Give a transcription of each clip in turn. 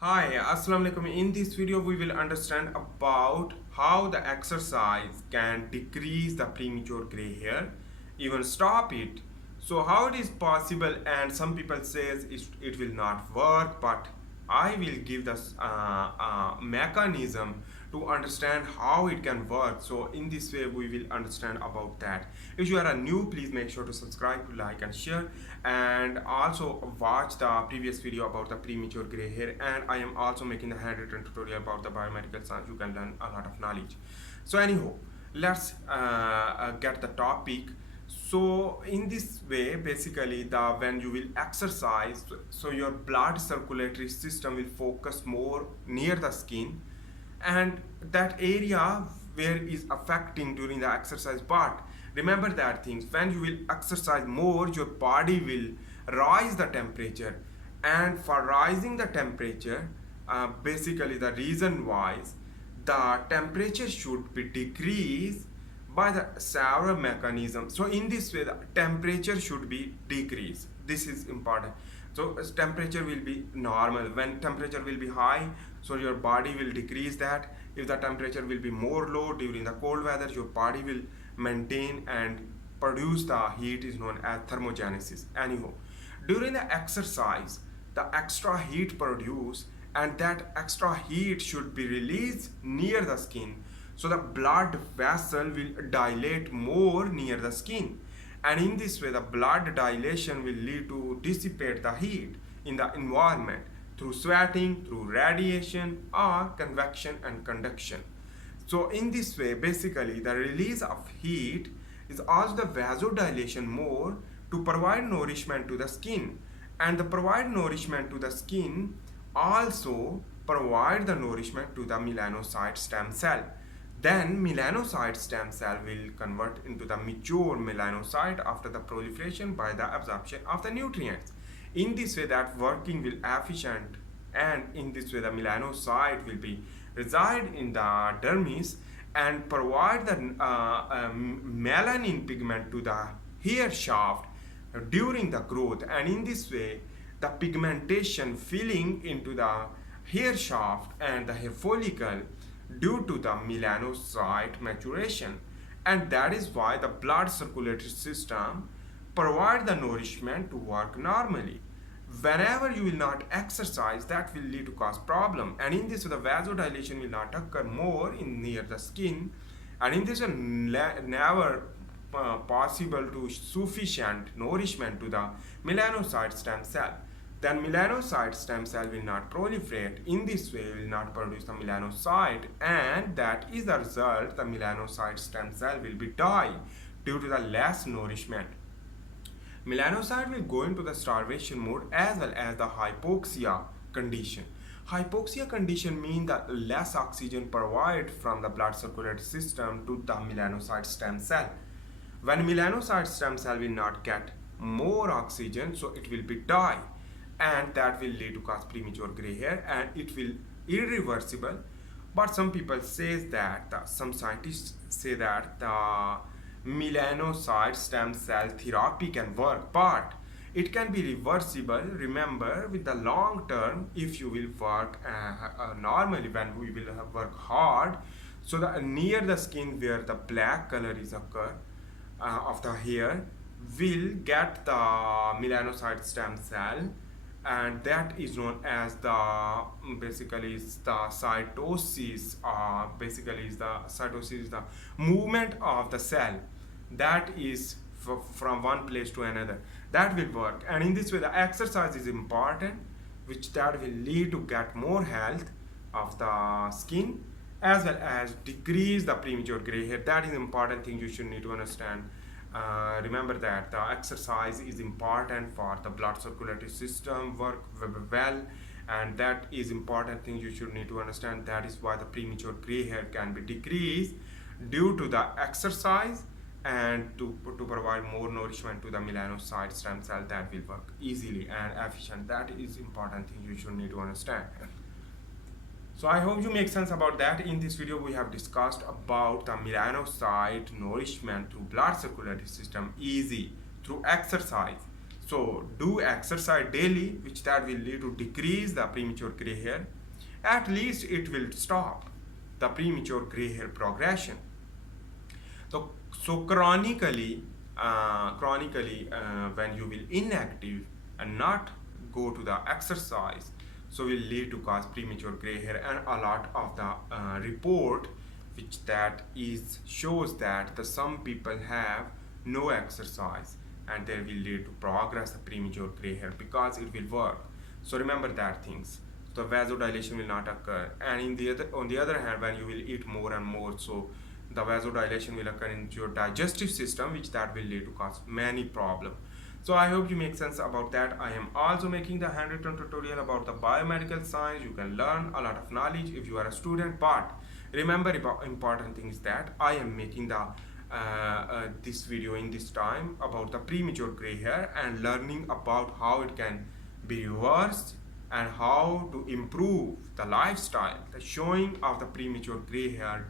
Hi, Assalamu alaikum. In this video, we will understand about how the exercise can decrease the premature gray hair, even stop it. So how it is possible, and some people says it will not work, but I will give this mechanism to understand how it can work. So in this way we will understand about that. If you are a new, please make sure to subscribe, like and share, and also watch the previous video about the premature gray hair, and I am also making a handwritten tutorial about the biomedical science. You can learn a lot of knowledge. So anyhow, let's get the topic. So in this way, basically, the when you will exercise, so your blood circulatory system will focus more near the skin, and that area where is affecting during the exercise. But remember that things, when you will exercise more, your body will rise the temperature, and for rising the temperature, basically the reason why the temperature should be decreased by the several mechanisms. So in this way, the temperature should be decreased. This is important. So as temperature will be normal. When temperature will be high, so your body will decrease that. If the temperature will be more low during the cold weather, your body will maintain and produce the heat, is known as thermogenesis. Anyhow, during the exercise, the extra heat produced, and that extra heat should be released near the skin, so the blood vessel will dilate more near the skin, and in this way the blood dilation will lead to dissipate the heat in the environment through sweating, through radiation, or convection and conduction. So in this way, basically the release of heat is also the vasodilation more to provide nourishment to the skin, and the provide nourishment to the skin also provide the nourishment to the melanocyte stem cell. Then melanocyte stem cell will convert into the mature melanocyte after the proliferation by the absorption of the nutrients. In this way, that working will efficient, and in this way the melanocyte will be reside in the dermis and provide the melanin pigment to the hair shaft during the growth, and in this way the pigmentation filling into the hair shaft and the hair follicle due to the melanocyte maturation, and that is why the blood circulatory system provide the nourishment to work normally. Whenever you will not exercise, that will lead to cause problem, and in this way the vasodilation will not occur more in near the skin, and in this way never possible to sufficient nourishment to the melanocyte stem cell. Then melanocyte stem cell will not proliferate. In this way, will not produce the melanocyte, and that is the result. The melanocyte stem cell will be die due to the less nourishment. Melanocyte will go into the starvation mode as well as the hypoxia condition. Hypoxia condition means that less oxygen provided from the blood circulatory system to the melanocyte stem cell. When melanocyte stem cell will not get more oxygen, so it will be die, and that will lead to cause premature gray hair, and it will irreversible. But some people says that some scientists say that the melanocyte stem cell therapy can work, but it can be reversible. Remember, with the long term, if you will work normally, when we will work hard, so the near the skin where the black color is occur of the hair will get the melanocyte stem cell, and that is known as the basically is the cytosis. Basically is the cytosis is the movement of the cell that is from one place to another. That will work, and in this way the exercise is important, which that will lead to get more health of the skin as well as decrease the premature gray hair. That is important thing you should need to understand. Remember that the exercise is important for the blood circulatory system work well, and that is important thing you should need to understand. That is why the premature gray hair can be decreased due to the exercise, and to provide more nourishment to the melanocyte stem cell, that will work easily and efficient. That is important thing you should need to understand. So I hope you make sense about that. In this video, we have discussed about the melanocyte nourishment through blood circulatory system easy through exercise. So do exercise daily, which that will lead to decrease the premature gray hair. At least it will stop the premature gray hair progression. So, chronically, when you will inactive and not go to the exercise, so will lead to cause premature gray hair. And a lot of the report which that is shows that the some people have no exercise and they will lead to progress the premature gray hair because it will work. So remember that things. The vasodilation will not occur, and on the other hand, when you will eat more and more, so the vasodilation will occur in your digestive system, which that will lead to cause many problems. So I hope you make sense about that. I am also making the handwritten tutorial about the biomedical science. You can learn a lot of knowledge if you are a student, but remember about important things that I am making the this video in this time about the premature gray hair and learning about how it can be reversed and how to improve the lifestyle, the showing of the premature gray hair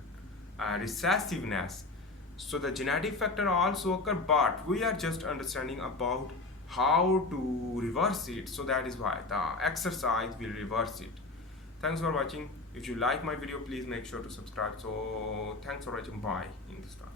recessiveness. So the genetic factor also occur, but we are just understanding about how to reverse it. So that is why the exercise will reverse it. Thanks for watching. If you like my video, please make sure to subscribe. So thanks for watching. Bye in this time.